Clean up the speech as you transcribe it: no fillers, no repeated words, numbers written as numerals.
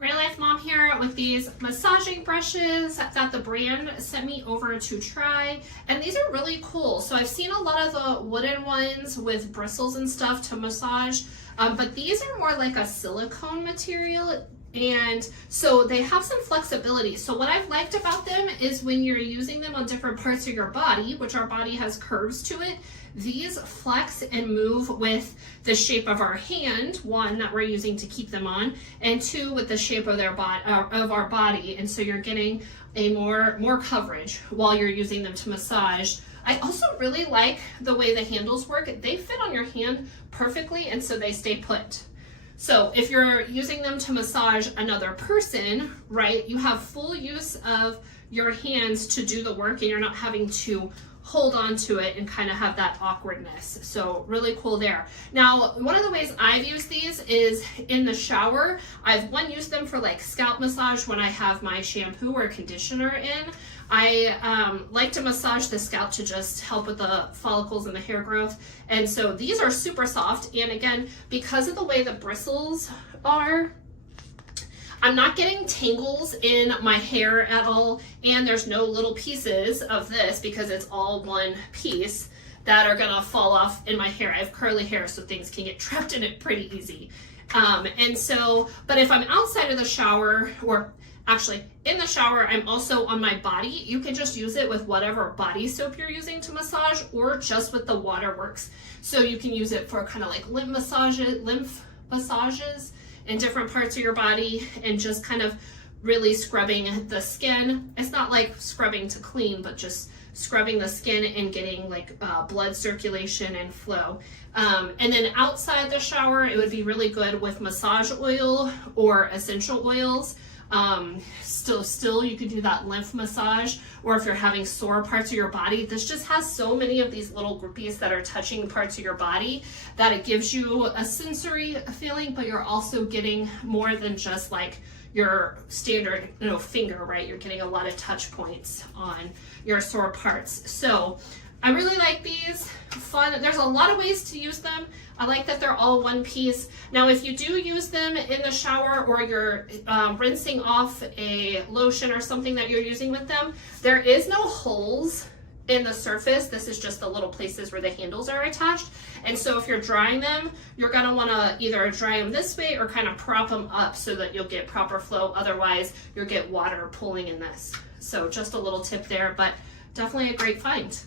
Real Life Mom here with these massaging brushes that the brand sent me over to try, and these are really cool. So I've seen a lot of the wooden ones with bristles and stuff to massage, but these are more like a silicone material, and so they have some flexibility. So what I've liked about them is when you're using them on different parts of your body, which our body has curves to it, these flex and move with the shape of our hand, one, that we're using to keep them on, and two, with the shape of our body. And so you're getting a more coverage while you're using them to massage. I also really like the way the handles work. They fit on your hand perfectly, and so they stay put. So if you're using them to massage another person, right, you have full use of your hands to do the work, and you're not having to hold on to it and kind of have that awkwardness. So really cool there. Now, one of the ways I've used these is in the shower. I've used them for like scalp massage when I have my shampoo or conditioner in. I like to massage the scalp to just help with the follicles and the hair growth. And so these are super soft. And again, because of the way the bristles are, I'm not getting tangles in my hair at all, and there's no little pieces of this because it's all one piece that are gonna fall off in my hair. I have curly hair, so things can get trapped in it pretty easy. And so, but if I'm outside of the shower, or actually in the shower, I'm also on my body, you can just use it with whatever body soap you're using to massage, or just with the waterworks. So you can use it for kind of like lymph massages in different parts of your body, and just kind of really scrubbing the skin. It's not like scrubbing to clean, but just scrubbing the skin and getting like blood circulation and flow. And then outside the shower, it would be really good with massage oil or essential oils. Still you could do that lymph massage, or if you're having sore parts of your body, this just has so many of these little groupies that are touching parts of your body that it gives you a sensory feeling, but you're also getting more than just like your standard, finger, right? You're getting a lot of touch points on your sore parts. So I really like these. Fun. There's a lot of ways to use them. I like that they're all one piece. Now, if you do use them in the shower, or you're rinsing off a lotion or something that you're using with them, there is no holes in the surface. This is just the little places where the handles are attached. And so if you're drying them, you're gonna wanna either dry them this way or kind of prop them up so that you'll get proper flow. Otherwise, you'll get water pooling in this. So just a little tip there, but definitely a great find.